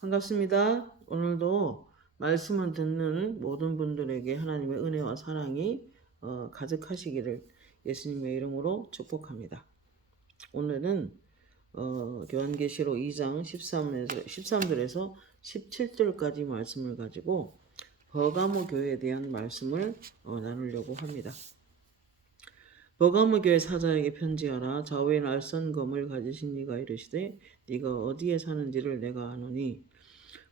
반갑습니다. 오늘도 말씀을 듣는 모든 분들에게 하나님의 은혜와 사랑이 가득하시기를 예수님의 이름으로 축복합니다. 오늘은 요한계시록 2장 13절에서 17절까지 말씀을 가지고 버가모 교회에 대한 말씀을 나누려고 합니다. 버가모 교회 사자에게 편지하라. 좌우에 날선 검을 가지신 네가 이르시되 네가 어디에 사는지를 내가 아노니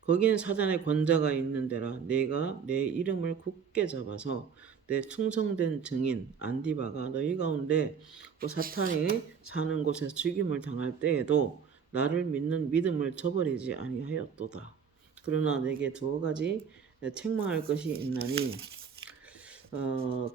거기는 사단의 권자가 있는 데라. 내가 내 이름을 굳게 잡아서 내 충성된 증인 안디바가 너희 가운데 또 사탄이 사는 곳에서 죽임을 당할 때에도 나를 믿는 믿음을 저버리지 아니하였도다. 그러나 내게 두어 가지 책망할 것이 있나니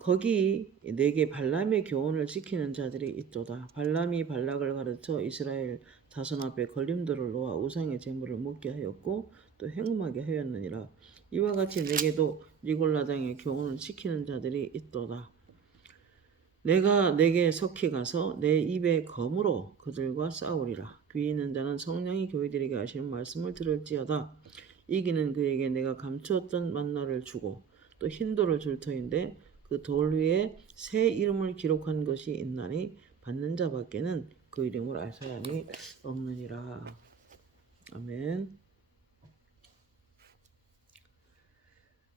거기 내게 발람의 교훈을 지키는 자들이 있도다. 발람이 발락을 가르쳐 이스라엘 자손 앞에 걸림돌을 놓아 우상의 제물을 먹게 하였고 또 행음하게 하였느니라. 이와 같이 내게도 니골라당의 교훈을 지키는 자들이 있도다. 내가 내게 속히 가서 내 입의 검으로 그들과 싸우리라. 귀 있는 자는 성령이 교회들에게 하시는 말씀을 들을지어다. 이기는 그에게 내가 감추었던 만나를 주고 또 흰돌을 줄 터인데 그 돌 위에 새 이름을 기록한 것이 있나니 받는 자밖에는 그 이름을 알 사람이 없느니라. 아멘.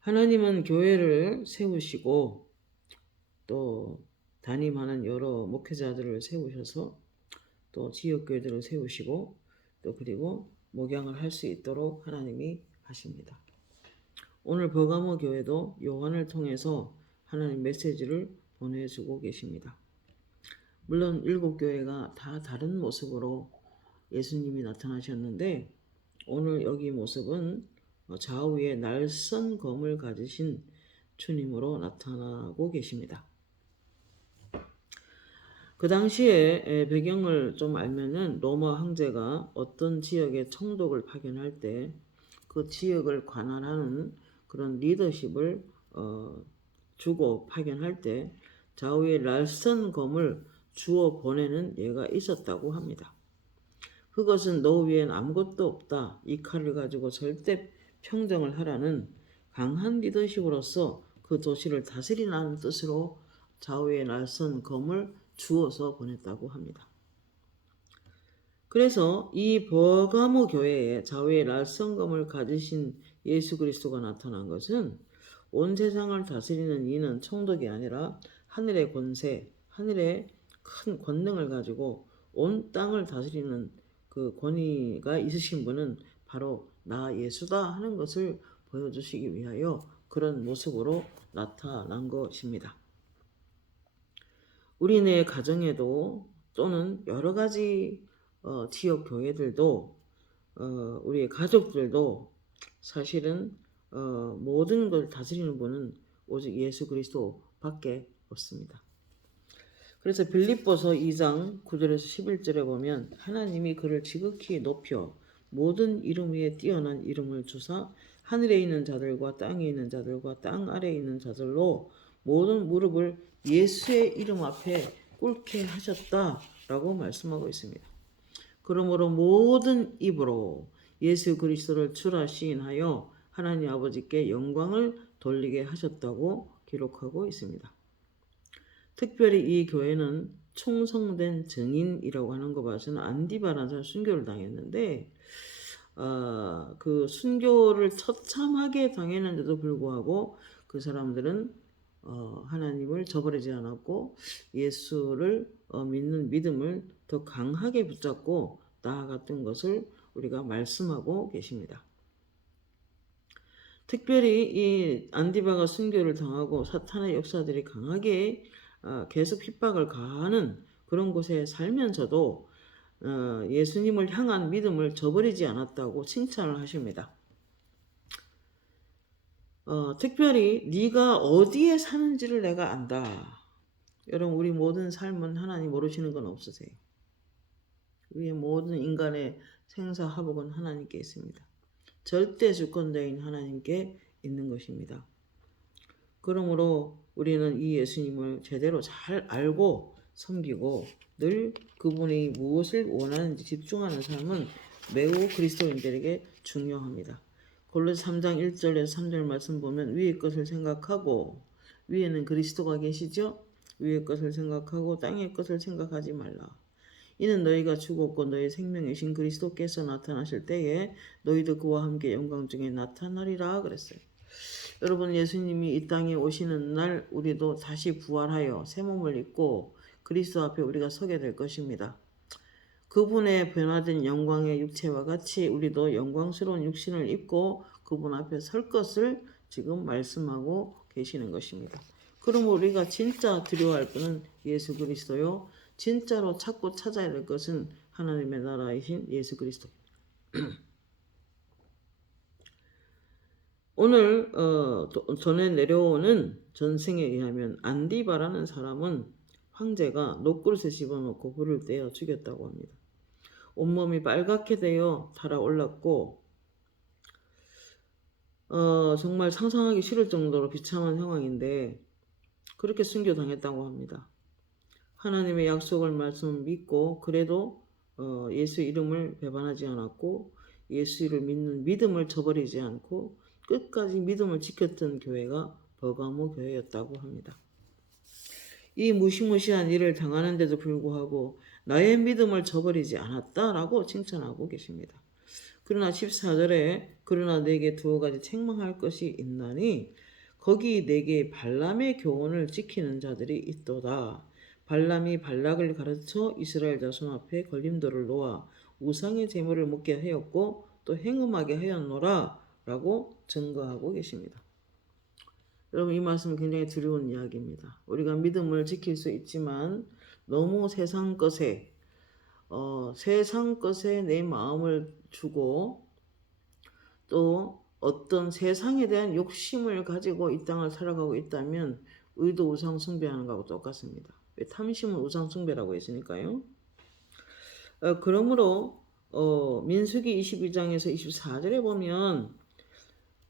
하나님은 교회를 세우시고 또 담임하는 여러 목회자들을 세우셔서 또 지역교회들을 세우시고 또 그리고 목양을 할 수 있도록 하나님이 하십니다. 오늘 버가모 교회도 요한을 통해서 하나님 메시지를 보내주고 계십니다. 물론 7교회가 다 다른 모습으로 예수님이 나타나셨는데 오늘 여기 모습은 좌우에 날선 검을 가지신 주님으로 나타나고 계십니다. 그 당시에 배경을 좀 알면은 로마 황제가 어떤 지역에 총독을 파견할 때 그 지역을 관할하는 그런 리더십을 주고 파견할 때 좌우에 날선 검을 주어 보내는 예가 있었다고 합니다. 그것은 너 위엔 아무것도 없다. 이 칼을 가지고 절대 평정을 하라는 강한 리더십으로서 그 도시를 다스리라는 뜻으로 좌우에 날선 검을 주어서 보냈다고 합니다. 그래서 이 버가모 교회에 좌우에 날선 검을 가지신 예수 그리스도가 나타난 것은 온 세상을 다스리는 이는 총독이 아니라 하늘의 권세, 하늘의 큰 권능을 가지고 온 땅을 다스리는 그 권위가 있으신 분은 바로 나 예수다 하는 것을 보여주시기 위하여 그런 모습으로 나타난 것입니다. 우리네 가정에도 또는 여러 가지 지역 교회들도 우리의 가족들도 사실은 모든 걸 다스리는 분은 오직 예수 그리스도밖에 없습니다. 그래서 빌립보서 2장 9절에서 11절에 보면 하나님이 그를 지극히 높여 모든 이름 위에 뛰어난 이름을 주사 하늘에 있는 자들과 땅에 있는 자들과 땅 아래에 있는 자들로 모든 무릎을 예수의 이름 앞에 꿇게 하셨다라고 말씀하고 있습니다. 그러므로 모든 입으로 예수 그리스도를 주라 시인하여 하나님 아버지께 영광을 돌리게 하셨다고 기록하고 있습니다. 특별히 이 교회는 충성된 증인이라고 하는 거 봐서는 안디바라는 사람 순교를 당했는데 그 순교를 처참하게 당했는데도 불구하고 그 사람들은 하나님을 저버리지 않았고 예수를 믿는 믿음을 더 강하게 붙잡고 나아갔던 것을 우리가 말씀하고 계십니다. 특별히 이 안디바가 순교를 당하고 사탄의 역사들이 강하게 계속 핍박을 가하는 그런 곳에 살면서도 예수님을 향한 믿음을 저버리지 않았다고 칭찬을 하십니다. 특별히 네가 어디에 사는지를 내가 안다. 여러분 우리 모든 삶은 하나님 모르시는 건 없으세요. 우리의 모든 인간의 생사화복은 하나님께 있습니다. 절대 주권자인 하나님께 있는 것입니다. 그러므로 우리는 이 예수님을 제대로 잘 알고 섬기고 늘 그분이 무엇을 원하는지 집중하는 삶은 매우 그리스도인들에게 중요합니다. 골로새 3장 1절에서 3절 말씀 보면 위의 것을 생각하고, 위에는 그리스도가 계시죠? 위의 것을 생각하고 땅의 것을 생각하지 말라. 이는 너희가 죽었고 너희 생명이신 그리스도께서 나타나실 때에 너희도 그와 함께 영광 중에 나타나리라 그랬어요. 여러분, 예수님이 이 땅에 오시는 날 우리도 다시 부활하여 새 몸을 입고 그리스도 앞에 우리가 서게 될 것입니다. 그분의 변화된 영광의 육체와 같이 우리도 영광스러운 육신을 입고 그분 앞에 설 것을 지금 말씀하고 계시는 것입니다. 그럼 우리가 진짜 두려워할 분은 예수 그리스도요. 진짜로 찾고 찾아야 될 것은 하나님의 나라이신 예수 그리스도. 오늘 전에 내려오는 전생에 의하면 안디바라는 사람은 황제가 녹그릇에 집어넣고 불을 떼어 죽였다고 합니다. 온몸이 빨갛게 되어 달아올랐고 정말 상상하기 싫을 정도로 비참한 상황인데 그렇게 순교당했다고 합니다. 하나님의 약속을 말씀을 믿고 그래도 예수 이름을 배반하지 않았고 예수를 믿는 믿음을 저버리지 않고 끝까지 믿음을 지켰던 교회가 버가모 교회였다고 합니다. 이 무시무시한 일을 당하는데도 불구하고 나의 믿음을 저버리지 않았다라고 칭찬하고 계십니다. 그러나 14절에 그러나 내게 두어 가지 책망할 것이 있나니 거기 내게 발람의 교훈을 지키는 자들이 있도다. 발람이 발락을 가르쳐 이스라엘 자손 앞에 걸림돌을 놓아 우상의 제물을 먹게 하였고 또 행음하게 하였노라 라고 증거하고 계십니다. 여러분, 이 말씀은 굉장히 두려운 이야기입니다. 우리가 믿음을 지킬 수 있지만 너무 세상 것에 내 마음을 주고 또 어떤 세상에 대한 욕심을 가지고 이 땅을 살아가고 있다면 의도 우상 숭배하는 것하고 똑같습니다. 왜 탐심은 우상 숭배라고 했으니까요. 그러므로 민수기 22장에서 24절에 보면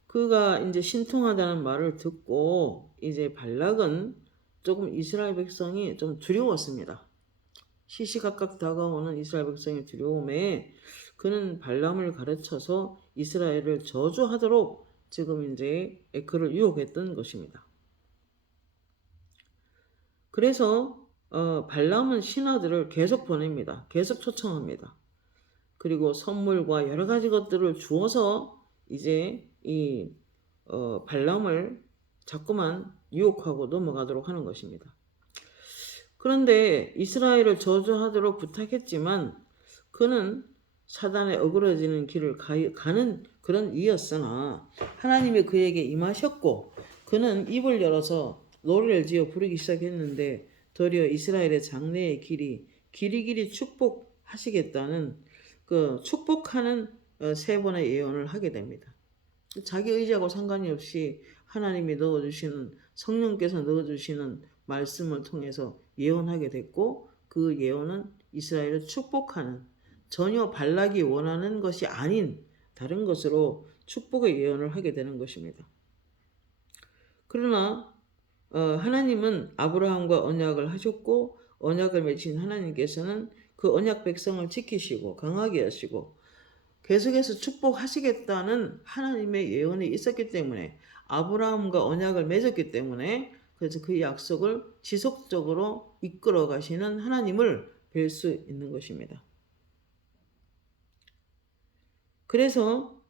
그가 이제 신통하다는 말을 듣고 이제 발락은 조금 이스라엘 백성이 좀 두려웠습니다. 시시각각 다가오는 이스라엘 백성의 두려움에 그는 발람을 가르쳐서 이스라엘을 저주하도록 지금 이제 그를 유혹했던 것입니다. 그래서 발람은 신하들을 계속 보냅니다. 계속 초청합니다. 그리고 선물과 여러 가지 것들을 주어서 이제 이 발람을 자꾸만 유혹하고 넘어가도록 하는 것입니다. 그런데 이스라엘을 저주하도록 부탁했지만 그는 사단에 어그러지는 길을 가는 그런 이였으나 하나님이 그에게 임하셨고 그는 입을 열어서 노래를 지어 부르기 시작했는데 도리어 이스라엘의 장래의 길이 축복하시겠다는 그 축복하는 세 번의 예언을 하게 됩니다. 자기 의지하고 상관이 없이 하나님이 넣어주시는 성령께서 넣어주시는 말씀을 통해서 예언하게 됐고 그 예언은 이스라엘을 축복하는 전혀 발락이 원하는 것이 아닌 다른 것으로 축복의 예언을 하게 되는 것입니다. 그러나 하나님은 아브라함과 언약을 하셨고 언약을 맺힌 하나님께서는 그 언약 백성을 지키시고 강하게 하시고 계속해서 축복하시겠다는 하나님의 예언이 있었기 때문에 아브라함과 언약을 맺었기 때문에 그래서 그 약속을 지속적으로 이끌어 가시는 하나님을 뵐 수 있는 것입니다. 그래서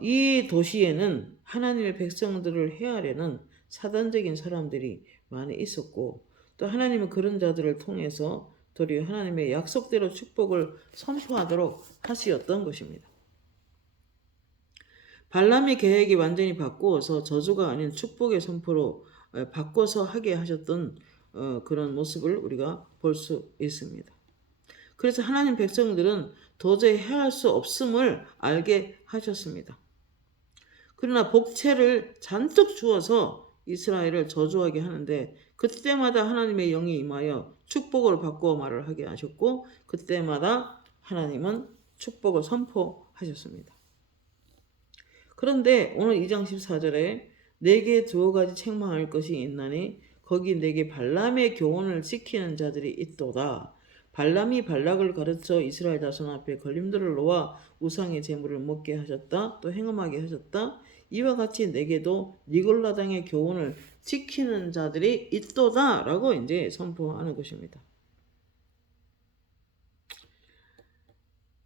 이 도시에는 하나님의 백성들을 해하려는 사단적인 사람들이 많이 있었고 또 하나님은 그런 자들을 통해서 도리어 하나님의 약속대로 축복을 선포하도록 하시었던 것입니다. 발람의 계획이 완전히 바꾸어서 저주가 아닌 축복의 선포로 바꿔서 하게 하셨던 그런 모습을 우리가 볼 수 있습니다. 그래서 하나님 백성들은 도저히 해할 수 없음을 알게 하셨습니다. 그러나 복채를 잔뜩 주어서 이스라엘을 저주하게 하는데 그때마다 하나님의 영이 임하여 축복을 바꾸어 말을 하게 하셨고 그때마다 하나님은 축복을 선포하셨습니다. 그런데 오늘 2장 14절에 내게 두어 가지 책망할 것이 있나니 거기 내게 발람의 교훈을 지키는 자들이 있도다. 발람이 발락을 가르쳐 이스라엘 자손 앞에 걸림돌을 놓아 우상의 제물을 먹게 하셨다. 또 행음하게 하셨다. 이와 같이 내게도 니골라당의 교훈을 지키는 자들이 있도다 라고 이제 선포하는 것입니다.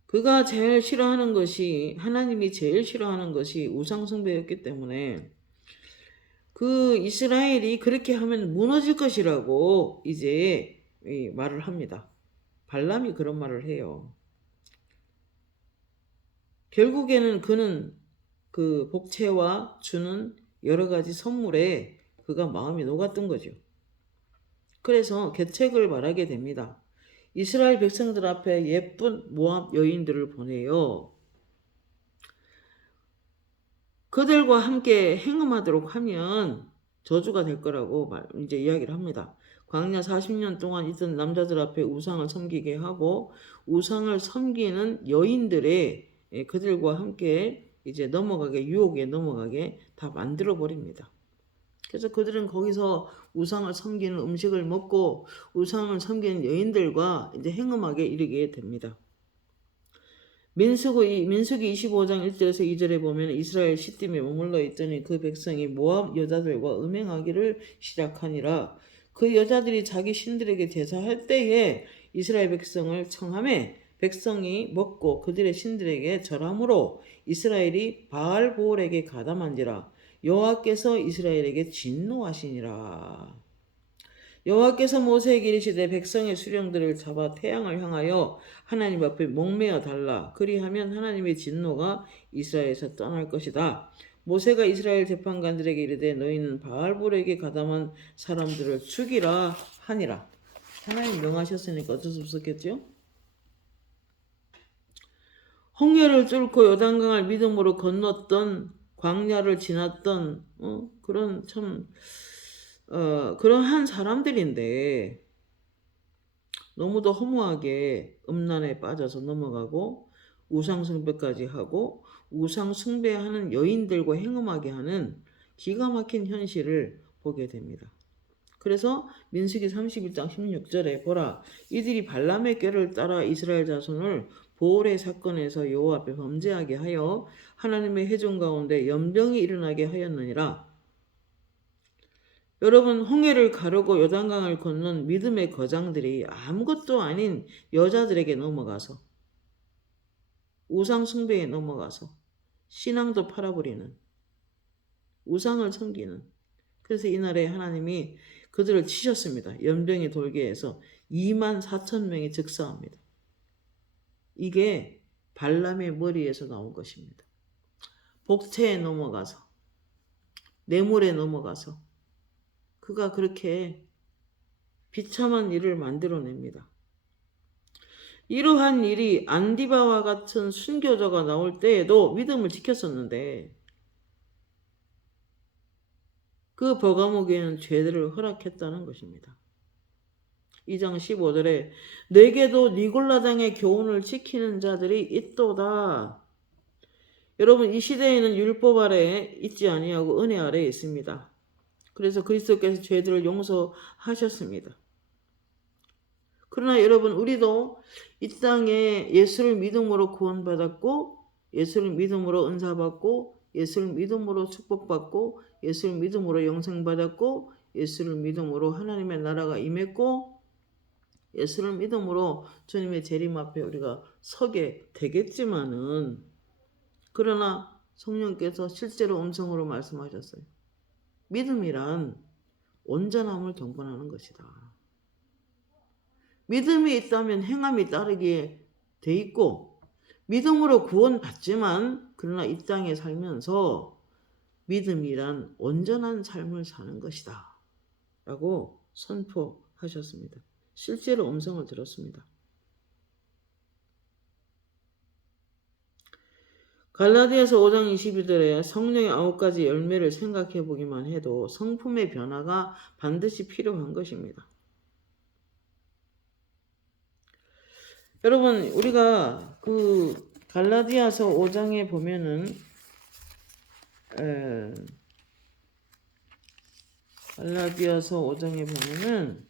그가 제일 싫어하는 것이, 하나님이 제일 싫어하는 것이 우상숭배였기 때문에 그 이스라엘이 그렇게 하면 무너질 것이라고 이제 말을 합니다. 발람이 그런 말을 해요. 결국에는 그는 그 복채와 주는 여러 가지 선물에 그가 마음이 녹았던 거죠. 그래서 계책을 말하게 됩니다. 이스라엘 백성들 앞에 예쁜 모압 여인들을 보내요. 그들과 함께 행음하도록 하면 저주가 될 거라고 이제 이야기를 합니다. 광야 40년 동안 있던 남자들 앞에 우상을 섬기게 하고 우상을 섬기는 여인들의 그들과 함께 이제 넘어가게, 유혹에 넘어가게 다 만들어 버립니다. 그래서 그들은 거기서 우상을 섬기는 음식을 먹고 우상을 섬기는 여인들과 이제 행음하게 이르게 됩니다. 민수기 25장 1절에서 2절에 보면 이스라엘 시딤에 머물러 있더니 그 백성이 모압 여자들과 음행하기를 시작하니라. 그 여자들이 자기 신들에게 제사할 때에 이스라엘 백성을 청하매 백성이 먹고 그들의 신들에게 절함으로 이스라엘이 바알보올에게 가담한지라. 여호와께서 이스라엘에게 진노하시니라. 여호와께서 모세에게 이르시되 백성의 수령들을 잡아 태양을 향하여 하나님 앞에 목매어 달라. 그리하면 하나님의 진노가 이스라엘에서 떠날 것이다. 모세가 이스라엘 재판관들에게 이르되 너희는 바알볼에게 가담한 사람들을 죽이라 하니라. 하나님 명하셨으니까 어쩔 수 없었겠죠? 홍해를 뚫고 요단강을 믿음으로 건넜던, 광야를 지났던 그런 참 그러한 사람들인데 너무도 허무하게 음란에 빠져서 넘어가고 우상숭배까지 하고 우상숭배하는 여인들과 행음하게 하는 기가 막힌 현실을 보게 됩니다. 그래서 민수기 31장 16절에 보라, 이들이 발람의 꾀를 따라 이스라엘 자손을 보올의 사건에서 여호와 앞에 범죄하게 하여 하나님의 회중 가운데 연병이 일어나게 하였느니라. 여러분, 홍해를 가르고 요단강을 건넌 믿음의 거장들이 아무것도 아닌 여자들에게 넘어가서 우상 숭배에 넘어가서 신앙도 팔아버리는, 우상을 섬기는, 그래서 이날에 하나님이 그들을 치셨습니다. 연병이 돌게 해서 24,000명이 즉사합니다. 이게 발람의 머리에서 나온 것입니다. 복채에 넘어가서, 뇌물에 넘어가서 그가 그렇게 비참한 일을 만들어냅니다. 이러한 일이 안디바와 같은 순교자가 나올 때에도 믿음을 지켰었는데 그 버가목에는 죄들을 허락했다는 것입니다. 2장 15절에 내게도 니골라당의 교훈을 지키는 자들이 있도다. 여러분, 이 시대에는 율법 아래에 있지 아니하고 은혜 아래에 있습니다. 그래서 그리스도께서 죄들을 용서하셨습니다. 그러나 여러분, 우리도 이 땅에 예수를 믿음으로 구원받았고 예수를 믿음으로 은사받고 예수를 믿음으로 축복받고 예수를 믿음으로 영생받았고 예수를 믿음으로 하나님의 나라가 임했고 예수를 믿음으로 주님의 재림 앞에 우리가 서게 되겠지만은, 그러나 성령께서 실제로 음성으로 말씀하셨어요. 믿음이란 온전함을 동반하는 것이다. 믿음이 있다면 행함이 따르게 돼 있고 믿음으로 구원받지만 그러나 이 땅에 살면서 믿음이란 온전한 삶을 사는 것이다 라고 선포하셨습니다. 실제로 음성을 들었습니다. 갈라디아서 5장 22절에 성령의 9가지 열매를 생각해 보기만 해도 성품의 변화가 반드시 필요한 것입니다. 여러분, 우리가 그 갈라디아서 5장에 보면은 갈라디아서 5장에 보면은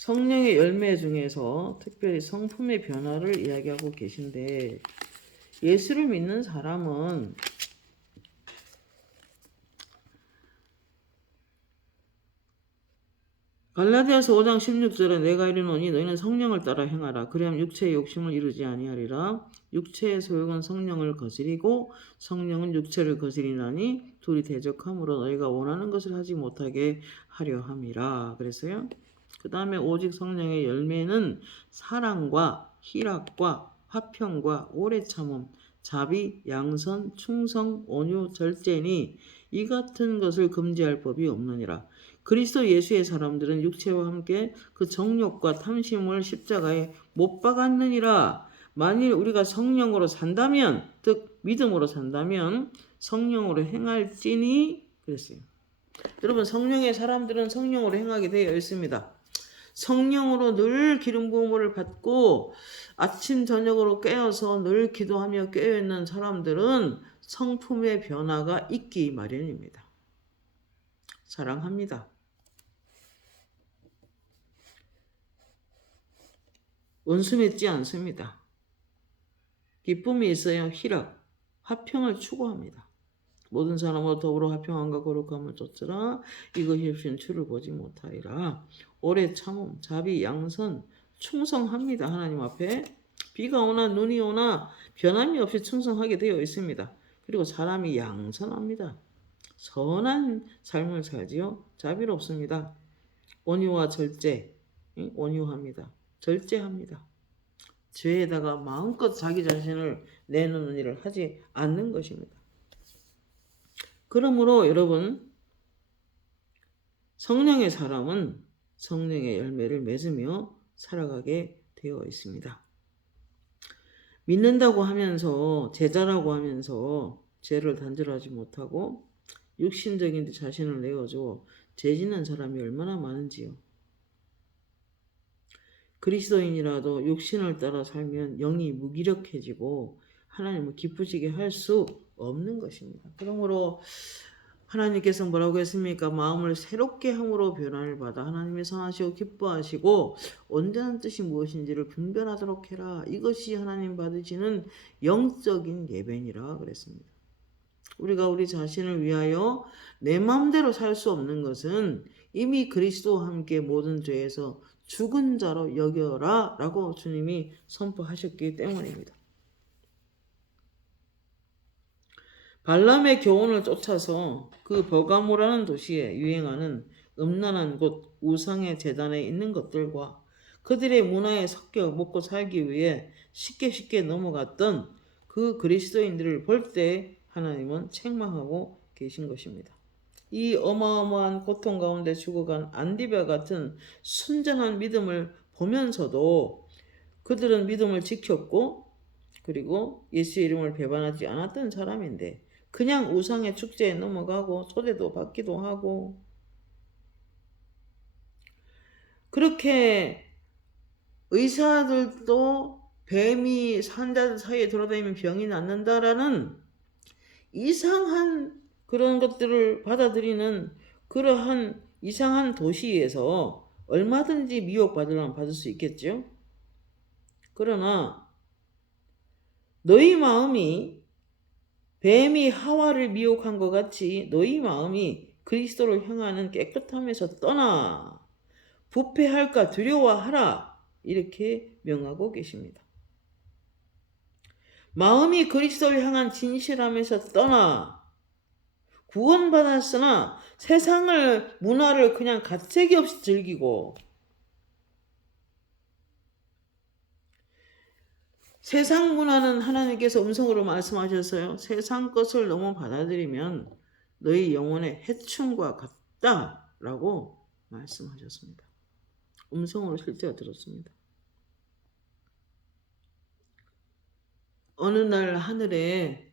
성령의 열매 중에서 특별히 성품의 변화를 이야기하고 계신데, 예수를 믿는 사람은 갈라디아서 5장 16절에 내가 이르노니 너희는 성령을 따라 행하라. 그리하면 육체의 욕심을 이루지 아니하리라. 육체의 소욕은 성령을 거스리고 성령은 육체를 거스리나니 둘이 대적함으로 너희가 원하는 것을 하지 못하게 하려 함이라. 그랬어요. 그 다음에 오직 성령의 열매는 사랑과 희락과 화평과 오래 참음, 자비, 양선, 충성, 온유, 절제니 이 같은 것을 금지할 법이 없느니라. 그리스도 예수의 사람들은 육체와 함께 그 정욕과 탐심을 십자가에 못 박았느니라. 만일 우리가 성령으로 산다면, 즉 믿음으로 산다면 성령으로 행할지니 그랬어요. 여러분, 성령의 사람들은 성령으로 행하게 되어 있습니다. 성령으로 늘 기름 부음을 받고 아침 저녁으로 깨어서 늘 기도하며 깨어있는 사람들은 성품의 변화가 있기 마련입니다. 사랑합니다. 원수 맺지 않습니다. 기쁨이 있어야 희락, 화평을 추구합니다. 모든 사람과 더불어 화평함과 거룩함을 쫓으라. 이것이 없이는 주를 보지 못하리라. 오래 참음, 자비, 양선, 충성합니다. 하나님 앞에 비가 오나 눈이 오나 변함이 없이 충성하게 되어 있습니다. 그리고 사람이 양선합니다. 선한 삶을 살지요. 자비롭습니다. 온유와 절제, 온유합니다. 절제합니다. 죄에다가 마음껏 자기 자신을 내놓는 일을 하지 않는 것입니다. 그러므로 여러분, 성령의 사람은 성령의 열매를 맺으며 살아가게 되어 있습니다. 믿는다고 하면서 제자라고 하면서 죄를 단절하지 못하고 육신적인 데 자신을 내어줘 죄 짓는 사람이 얼마나 많은지요. 그리스도인이라도 육신을 따라 살면 영이 무기력해지고 하나님을 기쁘시게 할 수 없는 것입니다. 그러므로 하나님께서 뭐라고 했습니까? 마음을 새롭게 함으로 변화를 받아 하나님의 선하시고 기뻐하시고 온전한 뜻이 무엇인지를 분별하도록 해라. 이것이 하나님 받으시는 영적인 예배니라 그랬습니다. 우리가 우리 자신을 위하여 내 마음대로 살 수 없는 것은 이미 그리스도와 함께 모든 죄에서 죽은 자로 여겨라 라고 주님이 선포하셨기 때문입니다. 발람의 교훈을 쫓아서 그 버가모라는 도시에 유행하는 음란한 곳 우상의 제단에 있는 것들과 그들의 문화에 섞여 먹고 살기 위해 쉽게 넘어갔던 그 그리스도인들을 볼 때 하나님은 책망하고 계신 것입니다. 이 어마어마한 고통 가운데 죽어간 안디바 같은 순전한 믿음을 보면서도 그들은 믿음을 지켰고 그리고 예수의 이름을 배반하지 않았던 사람인데 그냥 우상의 축제에 넘어가고 초대도 받기도 하고 그렇게 의사들도 뱀이 산자들 사이에 돌아다니면 병이 낫는다라는 이상한 그런 것들을 받아들이는 그러한 이상한 도시에서 얼마든지 미혹받으려면 받을 수 있겠죠. 그러나 너희 마음이 뱀이 하와를 미혹한 것 같이 너희 마음이 그리스도를 향하는 깨끗함에서 떠나 부패할까 두려워하라 이렇게 명하고 계십니다. 마음이 그리스도를 향한 진실함에서 떠나 구원받았으나 세상을 문화를 그냥 가책이 없이 즐기고 세상 문화는 하나님께서 음성으로 말씀하셨어요. 세상 것을 너무 받아들이면 너희 영혼의 해충과 같다라고 말씀하셨습니다. 음성으로 실제로 들었습니다. 어느 날 하늘에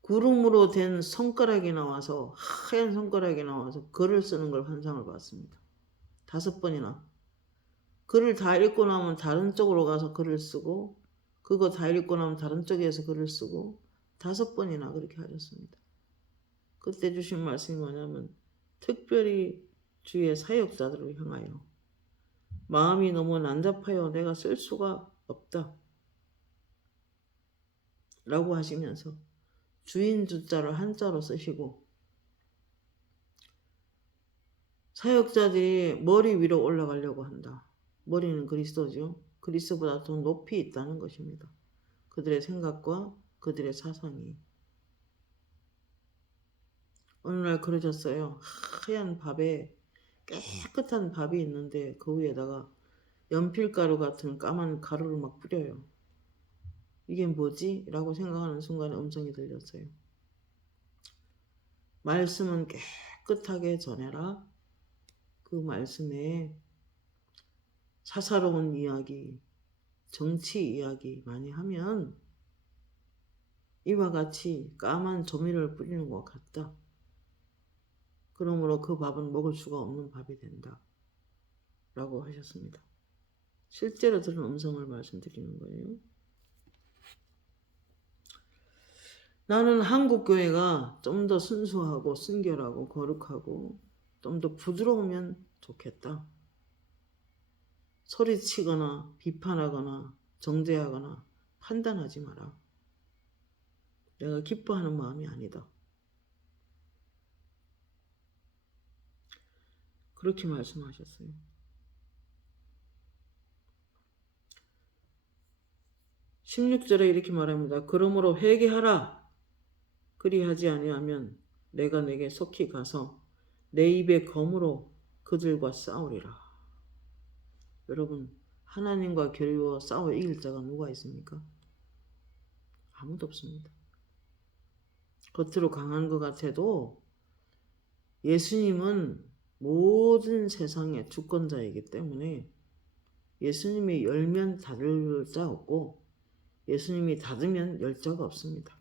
구름으로 된 손가락이 나와서 하얀 손가락이 나와서 글을 쓰는 걸 환상을 봤습니다. 5번이나. 글을 다 읽고 나면 다른 쪽으로 가서 글을 쓰고 그거 다 읽고 나면 다른 쪽에서 글을 쓰고 5번이나 그렇게 하셨습니다. 그때 주신 말씀이 뭐냐면 특별히 주의 사역자들을 향하여 마음이 너무 난잡하여 내가 쓸 수가 없다 라고 하시면서 주인 주자를 한자로 쓰시고 사역자들이 머리 위로 올라가려고 한다. 머리는 그리스도죠. 그리스도보다 더 높이 있다는 것입니다. 그들의 생각과 그들의 사상이. 어느 날 그러셨어요. 하얀 밥에 깨끗한 밥이 있는데 그 위에다가 연필가루 같은 까만 가루를 막 뿌려요. 이게 뭐지? 라고 생각하는 순간에 음성이 들렸어요. 말씀은 깨끗하게 전해라. 그 말씀에 사사로운 이야기, 정치 이야기 많이 하면 이와 같이 까만 조미료를 뿌리는 것 같다. 그러므로 그 밥은 먹을 수가 없는 밥이 된다. 라고 하셨습니다. 실제로 들은 음성을 말씀드리는 거예요. 나는 한국 교회가 좀 더 순수하고 순결하고 거룩하고 좀 더 부드러우면 좋겠다. 소리치거나 비판하거나 정죄하거나 판단하지 마라. 내가 기뻐하는 마음이 아니다. 그렇게 말씀하셨어요. 16절에 이렇게 말합니다. 그러므로 회개하라. 그리하지 아니하면 내가 내게 속히 가서 내 입의 검으로 그들과 싸우리라. 여러분, 하나님과 겨루어 싸워 이길 자가 누가 있습니까? 아무도 없습니다. 겉으로 강한 것 같아도 예수님은 모든 세상의 주권자이기 때문에 예수님이 열면 닫을 자 없고 예수님이 닫으면 열 자가 없습니다.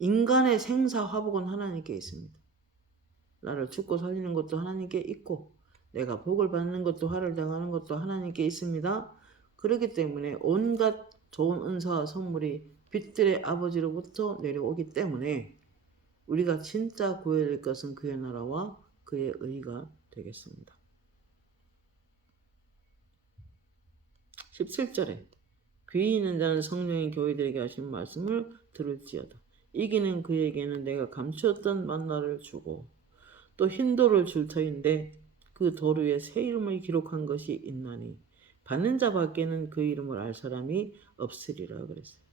인간의 생사화복은 하나님께 있습니다. 나를 죽고 살리는 것도 하나님께 있고 내가 복을 받는 것도 화를 당하는 것도 하나님께 있습니다. 그렇기 때문에 온갖 좋은 은사와 선물이 빛들의 아버지로부터 내려오기 때문에 우리가 진짜 구해야 될 것은 그의 나라와 그의 의가 되겠습니다. 17절에 귀 있는 자는 성령이 교회들에게 하신 말씀을 들을지어다. 이기는 그에게는 내가 감추었던 만나를 주고 또 흰 돌을 줄 터인데 그 돌 위에 새 이름을 기록한 것이 있나니 받는 자 밖에는 그 이름을 알 사람이 없으리라 그랬어요.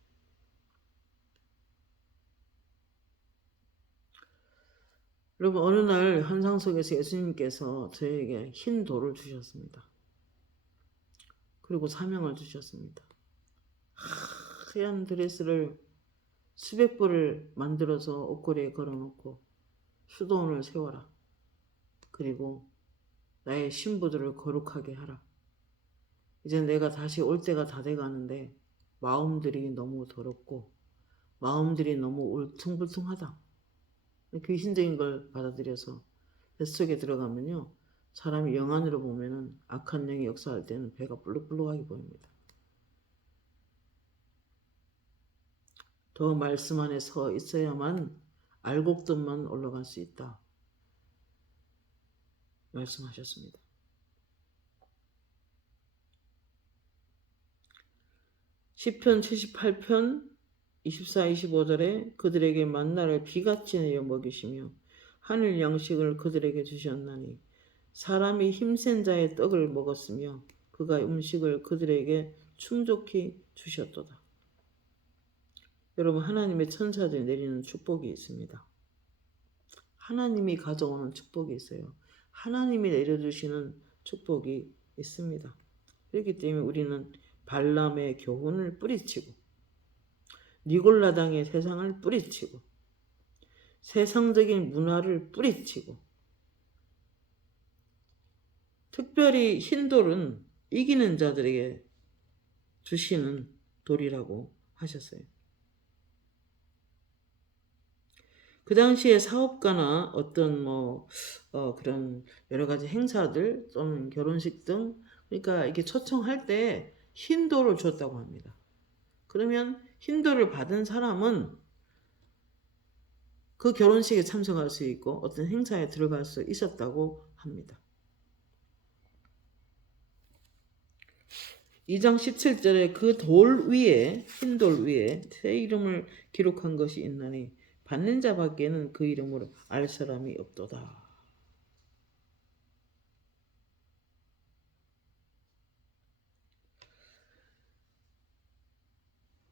여러분, 어느 날 환상 속에서 예수님께서 저에게 흰 돌을 주셨습니다. 그리고 사명을 주셨습니다. 하얀 드레스를 수백 벌을 만들어서 옷걸이에 걸어놓고 수도원을 세워라. 그리고 나의 신부들을 거룩하게 하라. 이제 내가 다시 올 때가 다 돼가는데 마음들이 너무 더럽고 마음들이 너무 울퉁불퉁하다. 귀신적인 걸 받아들여서 뱃속에 들어가면요. 사람이 영안으로 보면은 악한 영이 역사할 때는 배가 불룩불룩하게 보입니다. 더 말씀 안에 서 있어야만 알곡들만 올라갈 수 있다. 말씀하셨습니다. 시편 78편 24, 25절에 그들에게 만나를 비같이 내어 먹이시며 하늘 양식을 그들에게 주셨나니 사람이 힘센 자의 떡을 먹었으며 그가 음식을 그들에게 충족히 주셨도다. 여러분, 하나님의 천사들이 내리는 축복이 있습니다. 하나님이 가져오는 축복이 있어요. 하나님이 내려주시는 축복이 있습니다. 그렇기 때문에 우리는 발람의 교훈을 뿌리치고 니골라당의 세상을 뿌리치고 세상적인 문화를 뿌리치고 특별히 흰돌은 이기는 자들에게 주시는 돌이라고 하셨어요. 그 당시에 사업가나 어떤 그런 여러 가지 행사들 또는 결혼식 등 그러니까 이렇게 초청할 때 흰돌을 줬다고 합니다. 그러면 흰돌을 받은 사람은 그 결혼식에 참석할 수 있고 어떤 행사에 들어갈 수 있었다고 합니다. 2장 17절에 그 돌 위에, 흰 돌 위에 새 이름을 기록한 것이 있나니 받는 자밖에는 그 이름을 알 사람이 없도다.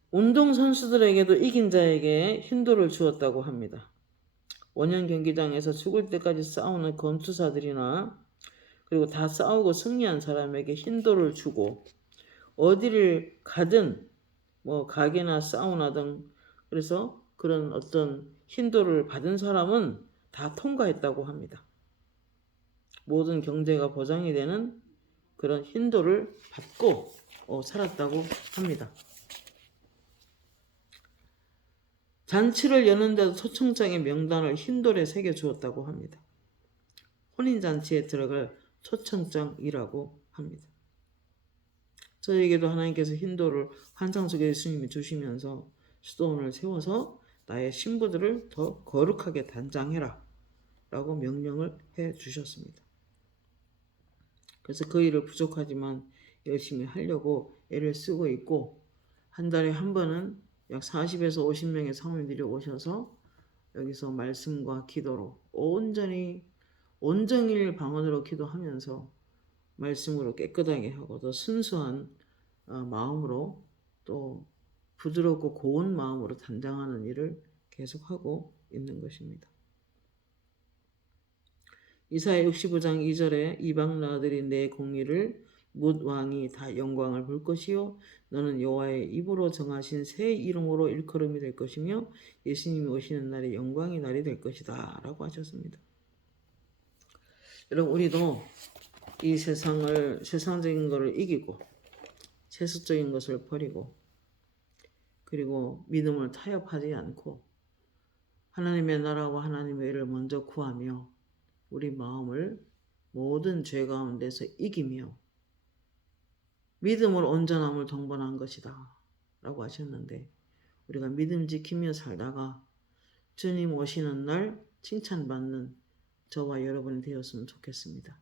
운동선수들에게도 이긴 자에게 흰 돌을 주었다고 합니다. 원형 경기장에서 죽을 때까지 싸우는 검투사들이나 그리고 다 싸우고 승리한 사람에게 흰 돌을 주고 어디를 가든 뭐 가게나 사우나등 그래서 그런 어떤 흰 돌을 받은 사람은 다 통과했다고 합니다. 모든 경제가 보장이 되는 그런 흰 돌을 받고 살았다고 합니다. 잔치를 여는데도 초청장의 명단을 흰 돌에 새겨 주었다고 합니다. 혼인잔치에 들어갈 초청장이라고 합니다. 저에게도 하나님께서 흰 돌을 환상 속에 예수님이 주시면서 수도원을 세워서 나의 신부들을 더 거룩하게 단장해라 라고 명령을 해 주셨습니다. 그래서 그 일을 부족하지만 열심히 하려고 애를 쓰고 있고 한 달에 한 번은 약 40에서 50명의 사모님들이 오셔서 여기서 말씀과 기도로 온종일 방언으로 기도하면서 말씀으로 깨끗하게 하고 더 순수한 마음으로 또 부드럽고 고운 마음으로 단장하는 일을 계속하고 있는 것입니다. 이사야 65장 2절에 이방 나라들이 내 공의를 뭇 왕이 다 영광을 볼 것이요 너는 여호와의 입으로 정하신 새 이름으로 일컬음이 될 것이며 예수님이 오시는 날에 영광의 날이 될 것이다 라고 하셨습니다. 여러분 우리도 이 세상적인 것을 이기고 세속적인 것을 버리고 그리고 믿음을 타협하지 않고 하나님의 나라와 하나님의 일을 먼저 구하며 우리 마음을 모든 죄 가운데서 이기며 믿음으로 온전함을 동반한 것이다 라고 하셨는데 우리가 믿음 지키며 살다가 주님 오시는 날 칭찬받는 저와 여러분이 되었으면 좋겠습니다.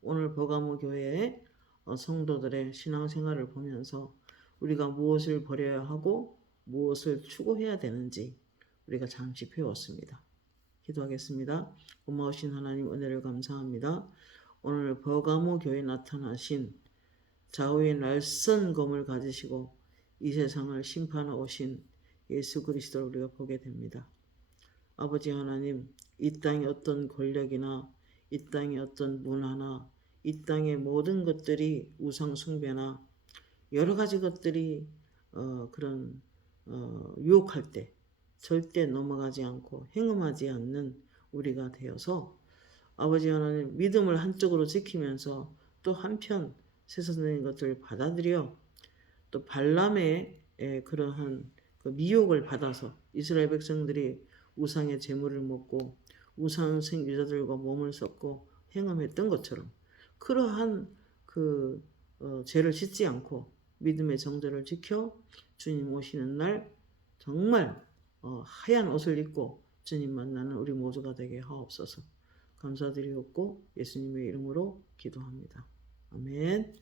오늘 버가모 교회의 성도들의 신앙생활을 보면서 우리가 무엇을 버려야 하고 무엇을 추구해야 되는지 우리가 잠시 배웠습니다. 기도하겠습니다. 고마우신 하나님 은혜를 감사합니다. 오늘 버가모 교회에 나타나신 좌우의 날선 검을 가지시고 이 세상을 심판하러 오신 예수 그리스도를 우리가 보게 됩니다. 아버지 하나님, 이 땅의 어떤 권력이나 이 땅의 어떤 문화나 이 땅의 모든 것들이 우상 숭배나 여러 가지 것들이 유혹할 때 절대 넘어가지 않고 행음하지 않는 우리가 되어서 아버지 하나님 믿음을 한쪽으로 지키면서 또 한편 세상적인 것들을 받아들여 또 발람의 그러한 그 미혹을 받아서 이스라엘 백성들이 우상의 제물을 먹고 우상생 유자들과 몸을 썩고 행음했던 것처럼 그러한 죄를 짓지 않고 믿음의 정절을 지켜 주님 오시는 날 정말 하얀 옷을 입고 주님 만나는 우리 모두가 되게 하옵소서. 감사드리옵고 예수님의 이름으로 기도합니다. 아멘.